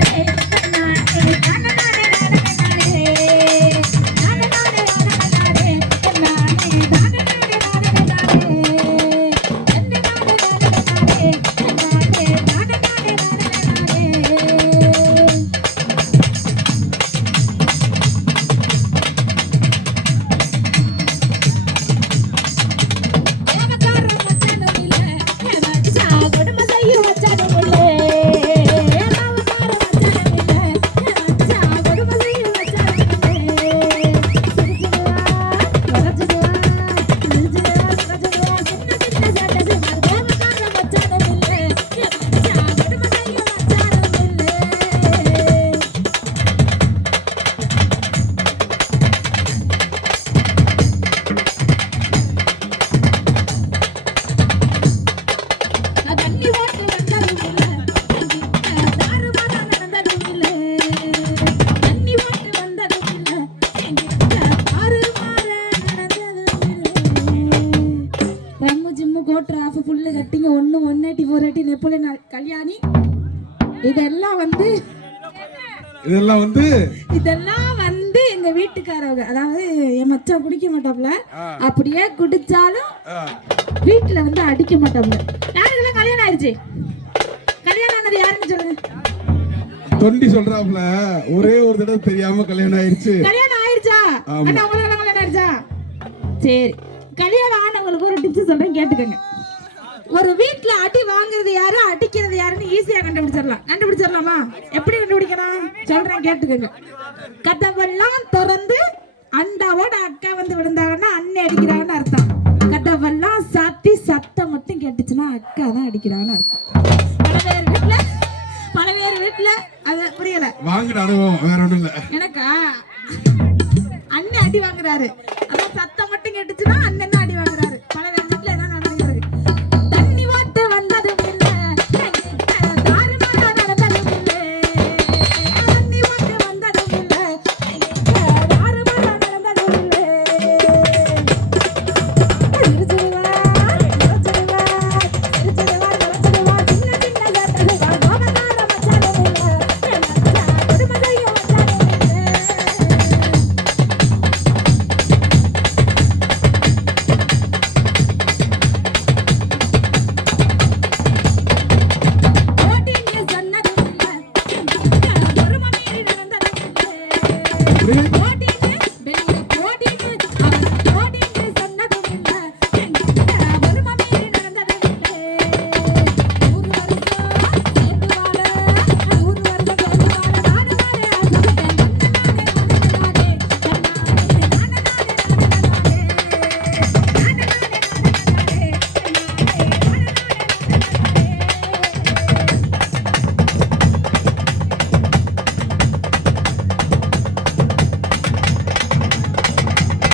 Friday. கோட்ரு of புல்லு கட்டிங்க ஒன்று ஒன் எயிட்டி ஃபோர் எயிட்டி நெப்போலே கல்யாணி இதெல்லாம் வந்து இதெல்லாம் வந்து இதெல்லாம் வந்து எங்க வீட்டுக்காரவங்க அதாவது என் மச்சான் குடிக்க மாட்டாப்ல அப்படியே குடிச்சாலும் வீட்டுல வந்து அடிக்க மாட்டாங்க யாருக்கெல்லாம் கல்யாணம் ஆயிடுச்சு? கல்யாணம் ஆனது யாருன்னு சொல்லுங்க. தொண்டி சொல்றாப்ல ஒரே ஒரு தடவை தெரியாம கல்யாணம் ஆயிடுச்சு. கல்யாணம் ஆயிடுச்சா? உங்களுக்கு கல்யாணம் ஆயிடுச்சா? சரி. கல்யாணம் ஆனவங்களுக்கு ஒரு டிப்ஸ் சொல்றேன் கேட்டுக்கோங்க. ஒரு வீட்ல அடி வாங்குறது யாரு அடிக்கிறது யாருன்னு ஈஸியா கண்டுபிடிச்சிடலாம். கண்டுபிடிச்சிடலாமா? எப்படி கண்டுபிடிக்கணும் சொல்றேன் கேட்டுக்கோங்க. கதவெல்லாம் திறந்து அண்டாவோட அக்கா வந்து விழுந்தாங்கன்னா அண்ணன் அடிக்கிறான்னு அர்த்தம். கதவெல்லாம் சாத்தி சத்தம் மட்டும் கேட்டுச்சுன்னா அக்கா தான் அடிக்கிறான்னு அர்த்தம். பல பேர் வீட்டுல பல பேர் வீட்டுல அது புரியல. வாங்கின அனுபவம் வேற ஒண்ணும் இல்ல. எனக்கா? அண்ணன் அடி வாங்குறாரு. அதான் சத்தம் கேட்டுச்சுன்னா அண்ணன்